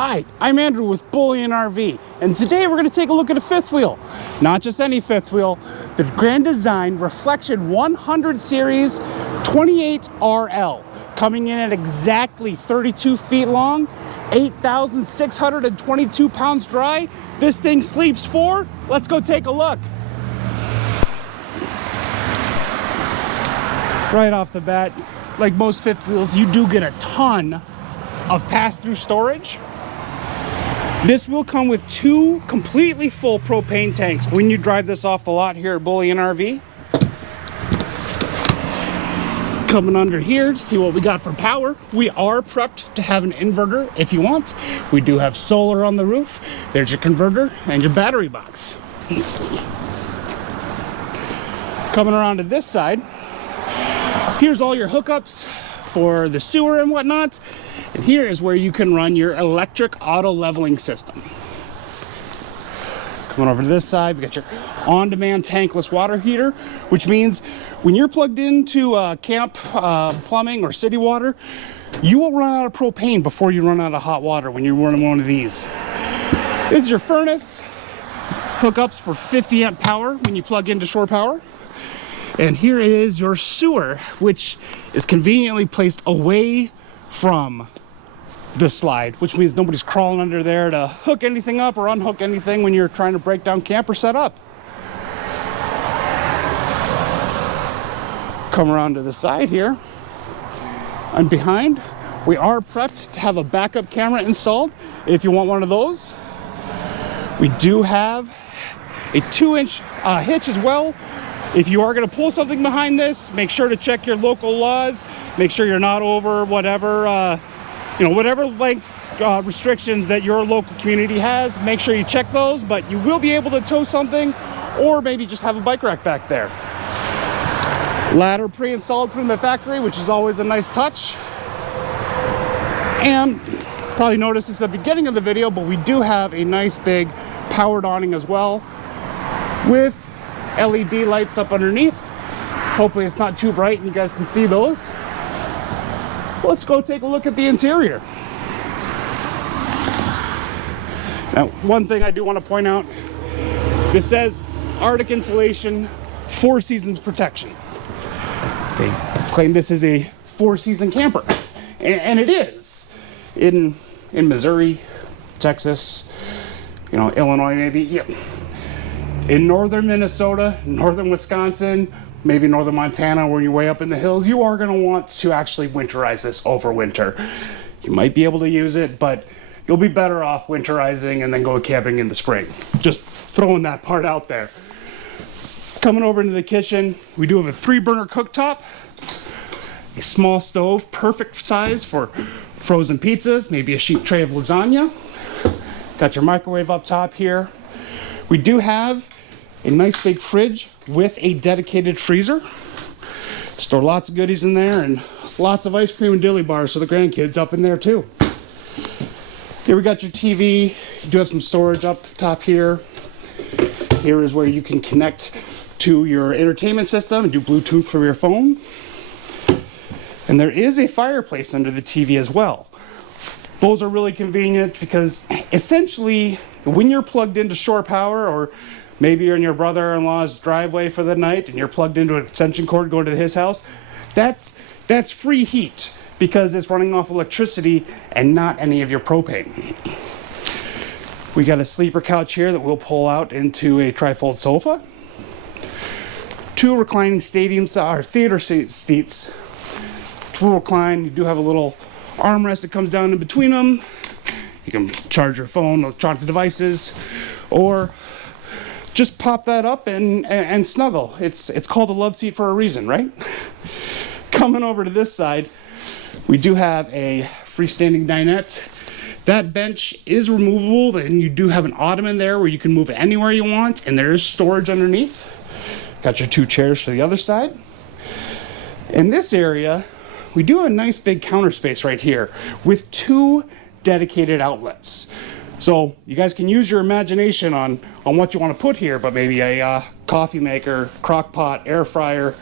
Hi, I'm Andrew with Bullion RV, and today we're going to take a look at a fifth wheel. Not just any fifth wheel, the Grand Design Reflection 100 Series 28RL, coming in at exactly 32 feet long, 8,622 pounds dry. This thing sleeps 4. Let's go take a look. Right off the bat, like most fifth wheels, you do get a ton of pass-through storage. This will come with 2 completely full propane tanks when you drive this off the lot here at Bullion RV. Coming under here to see what we got for power. We are prepped to have an inverter if you want. We do have solar on the roof. There's your converter and your battery box. Coming around to this side, here's all your hookups for the sewer and whatnot. And here is where you can run your electric auto leveling system. Coming over to this side, we got your on-demand tankless water heater, which means when you're plugged into camp plumbing or city water, you will run out of propane before you run out of hot water when you're running one of these. This is your furnace, hookups for 50 amp power when you plug into shore power. And here is your sewer, which is conveniently placed away from the slide, which means nobody's crawling under there to hook anything up or unhook anything when you're trying to break down camp or set up. Come around to the side here and behind, we are prepped to have a backup camera installed if you want one of those. We do have a 2-inch hitch as well. If you are going to pull something behind this, make sure to check your local laws. Make sure you're not over whatever, whatever length restrictions that your local community has. Make sure you check those, but you will be able to tow something or maybe just have a bike rack back there. Ladder pre-installed from the factory, which is always a nice touch. And probably noticed this at the beginning of the video, but we do have a nice big powered awning as well with LED lights up underneath. Hopefully it's not too bright and you guys can see those. Let's go take a look at the interior. Now, one thing I do want to point out, this says Arctic insulation, 4 seasons protection. They claim this is a 4-season camper, and it is. In Missouri, Texas, Illinois maybe, yep. In northern Minnesota, northern Wisconsin, maybe northern Montana, when you're way up in the hills, you are going to want to actually winterize this over winter. You might be able to use it, but you'll be better off winterizing and then go camping in the spring. Just throwing that part out there. Coming over into the kitchen, we do have a 3-burner cooktop, a small stove, perfect size for frozen pizzas, maybe a sheet tray of lasagna. Got your microwave up top here. We do have a nice big fridge with a dedicated freezer. Store lots of goodies in there and lots of ice cream and dilly bars for the grandkids up in there too. Here we got your TV. You do have some storage up top here. Here is where you can connect to your entertainment system and do Bluetooth for your phone. And there is a fireplace under the TV as well. Those are really convenient because essentially when you're plugged into shore power, or maybe you're in your brother-in-law's driveway for the night and you're plugged into an extension cord going to his house, that's free heat because it's running off electricity and not any of your propane. We got a sleeper couch here that we'll pull out into a trifold sofa. 2 reclining theater seats. 2 recline. You do have a little armrest that comes down in between them. You can charge your phone, electronic devices, or just pop that up and snuggle. It's called a love seat for a reason, right? Coming over to this side, we do have a freestanding dinette. That bench is removable, and you do have an ottoman there where you can move it anywhere you want, and there is storage underneath. Got your 2 chairs for the other side. In this area, we do have a nice big counter space right here with 2 dedicated outlets. So you guys can use your imagination on what you want to put here, but maybe a coffee maker, crock pot, air fryer,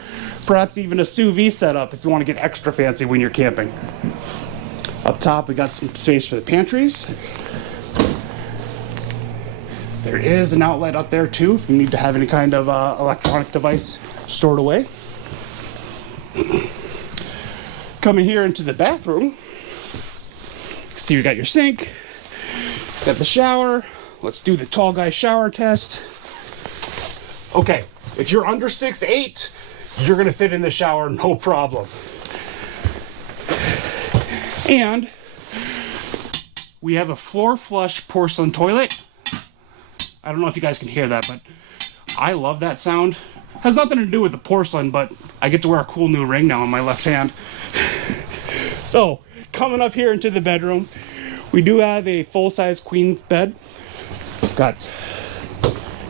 perhaps even a sous vide setup if you want to get extra fancy when you're camping. Up top, we got some space for the pantries. There is an outlet up there too if you need to have any kind of electronic device stored away. Coming here into the bathroom, see you got your sink, got the shower. Let's do the tall guy shower test. Okay, if you're under 6'8", you're gonna fit in the shower, no problem. And we have a floor flush porcelain toilet. I don't know if you guys can hear that, but I love that sound. Has nothing to do with the porcelain, but I get to wear a cool new ring now on my left hand. So, coming up here into the bedroom, we do have a full-size queen bed. Got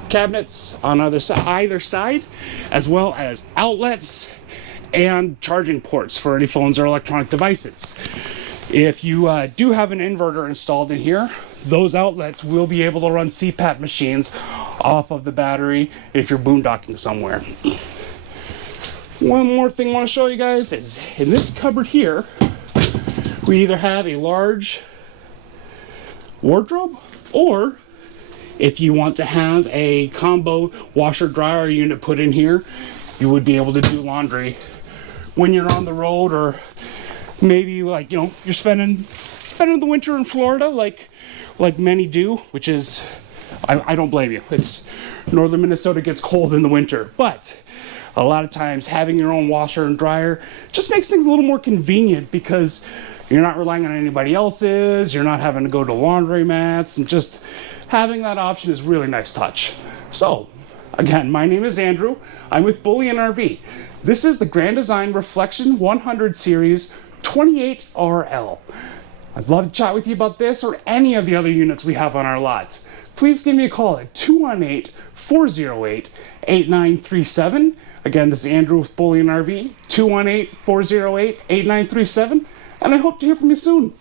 cabinets on either side, as well as outlets and charging ports for any phones or electronic devices. If you do have an inverter installed in here, those outlets will be able to run CPAP machines off of the battery if you're boondocking somewhere. One more thing I want to show you guys is in this cupboard here, we either have a large wardrobe, or if you want to have a combo washer dryer unit put in here, you would be able to do laundry when you're on the road, or maybe like, you know, you're spending the winter in Florida like many do, which is, I don't blame you. It's northern Minnesota gets cold in the winter, but a lot of times having your own washer and dryer just makes things a little more convenient because you're not relying on anybody else's, you're not having to go to laundromats, and just having that option is really nice touch. So, again, my name is Andrew. I'm with Bullion RV. This is the Grand Design Reflection 100 Series 28RL. I'd love to chat with you about this or any of the other units we have on our lot. Please give me a call at 218-408-8937. Again, this is Andrew with Bullion RV, 218-408-8937, and I hope to hear from you soon.